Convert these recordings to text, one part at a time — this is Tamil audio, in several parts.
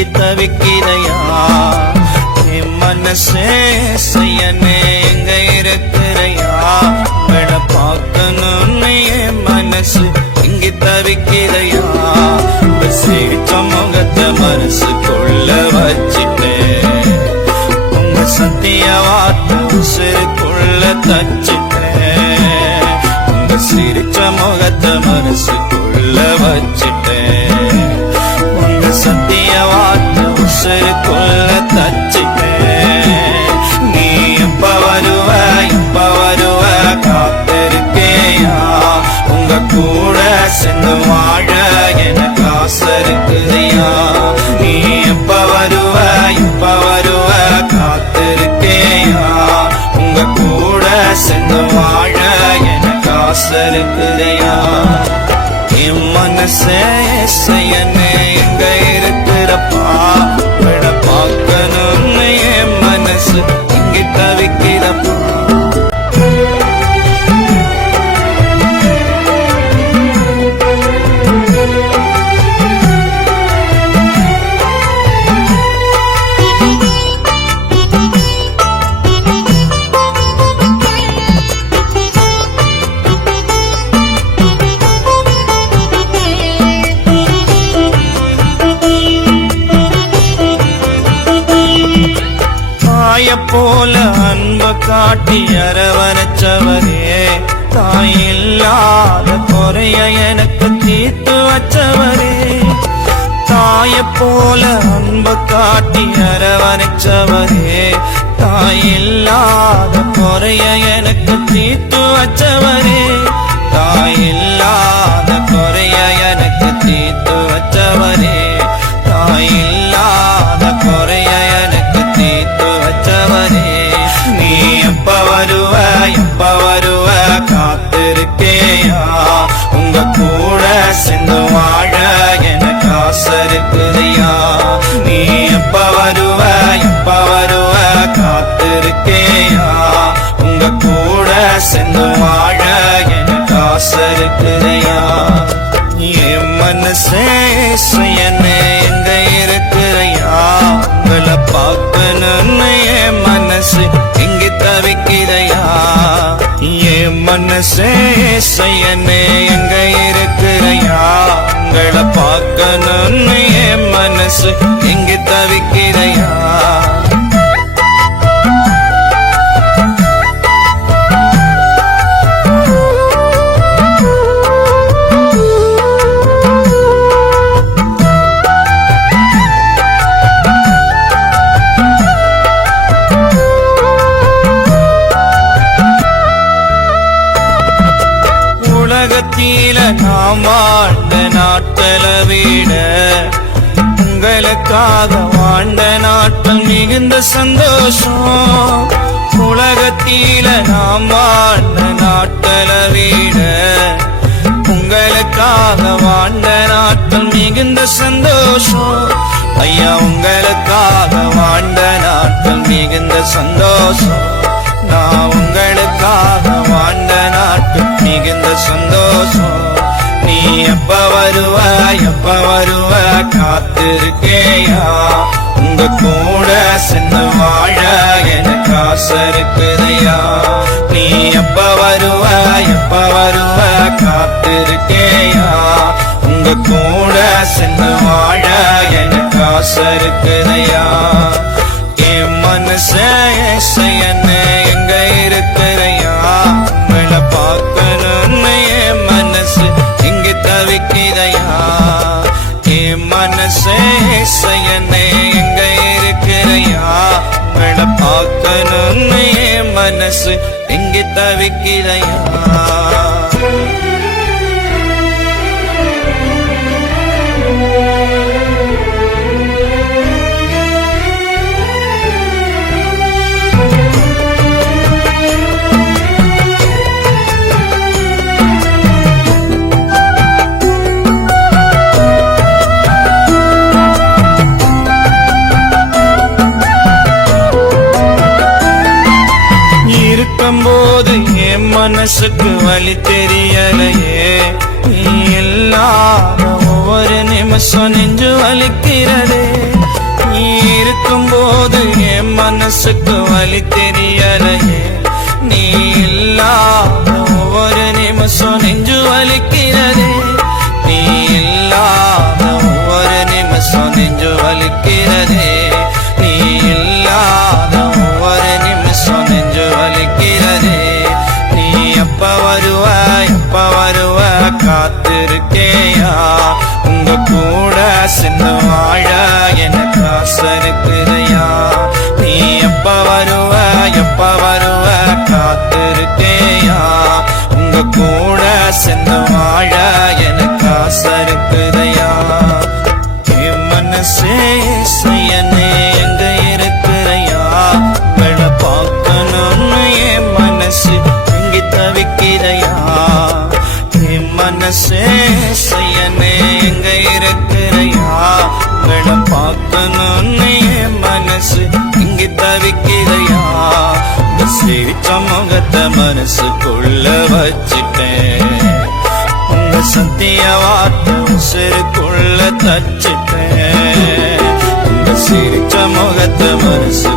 மனசு இங்கி தவிக்கிறையா என் மனசே செய்யனே எங்க இருக்கிறையா? விட பார்க்கணும்னு என் மனசு இங்கி தவிக்கிறையா சீட்ட முகத்தை மனசுக்குள்ள வச்சிட்டேன் உங்க சத்திய வார்த்தை உசுருக்குள்ள தச்சிட்டேன் உங்க சிரிச்ச முகத்தை மனசுக்குள்ள வச்சிட்டேன் உங்க சத்திய வார்த்தை உசுருக்குள்ள தச்சிட்டேன் நீ எப்ப வருவ எப்ப வருவ காத்திருக்கேயா உங்க கூட சென்று வாழ எனக்கு ஆசை இருக்குதையா நீ எப்ப வருவ எப்ப வருவ காத்திருக்கேயா உங்க கூட சென்று வாழ எனக்கு ஆசை இருக்குதையா என் மனசே செய்யனே போல அன்ப காட்டி அரவணைச்சவரே. தாயில்லாத குறைய எனக்கு தீர்த்து வச்சவரே. தாய போல அன்ப காட்டி அரவணைச்சவரே. தாயில்லாத குறைய எனக்கு தீர்த்து வச்சவரே. தாயில்லாத குறைய எனக்கு தீர்த்து வச்சவரே. காத்திருக்கேயா உங்க கூட சேர்ந்து வாழ எனக்கு ஆசை இருக்குதையா நீ எப்ப வருவ எப்ப வருவ காத்திருக்கேயா? உங்க கூட சேர்ந்து வாழ எனக்கு ஆசை இருக்குதையா என் மனசே சுயனே எங்க இருக்கிறையா? உங்களை பார்க்கணும்னு என் மனசு எங்க தவிக்கிறையா? மனசே செய்யனே எங்க இருக்கிறையா உங்களை பார்க்கணும்னு என் மனசு எங்க தவிக்கிறையா? உலகத்தில நாம் வாழ்ந்த நாட்கள விட உங்களுக்காக வாழ்ந்த நாட்கள் மிகுந்த சந்தோஷம். உலகத்தில நாம் வாழ்ந்த நாட்கள விட உங்களுக்காக வாழ்ந்த நாட்கள் மிகுந்த சந்தோஷம். ஐயா உங்களுக்காக வாழ்ந்த நாட்கள் மிகுந்த சந்தோஷம். நான் உங்கள் எப்ப வருவ எப்ப வருவ காத்திருக்கேயா? உங்க கூட சென்று வாழ எனக்கு ஆசை இருக்குதையா? நீ எப்ப வருவ எப்ப வருவ காத்திருக்கேயா? உங்க கூட சென்று வாழ எனக்கு ஆசை இருக்குதையா? என் மனசே செய்யன்னு எங்க இருக்கிறையா மனசே எங்க இருக்கிறையா? உங்களை பார்க்கணும்னு என் மனசு இங்க தவிக்கிறையா மனசுக்கு வழி தெரியலையே. நீ இல்லாத ஒவ்வொரு நிமிஷம் நெஞ்சு வலிக்கிறதே. நீ இருக்கும்போது என் மனசுக்கு வழி தெரியலையே. நீ இல்லாத ஒவ்வொரு நிமிஷம் நெஞ்சு வலிக்கிறதே. கூட வாழ எனக்கு ஆசை இருக்குதையா நீ எப்ப வருவ எப்ப வருவ காத்திருக்கேயா. உங்க கூட சின்ன வாழ எனக்கு ஆசை இருக்குதையா என் மனசே செய்யனே எங்க இருக்கிறையா? வெள பார்க்கணும்னு என் மனசு எங்கி தவிக்கிறையா. என் மனசே மனசு இங்கி தவிக்கிறையா இந்த சிரிச்ச முகத்தை மனசுக்குள்ள வச்சுட்டேன். உங்க சத்திய வார்த்தை உசுருக்குள்ள தச்சிட்டேன். உங்க சிரிச்ச முகத்தை மனசு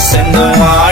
Send the water.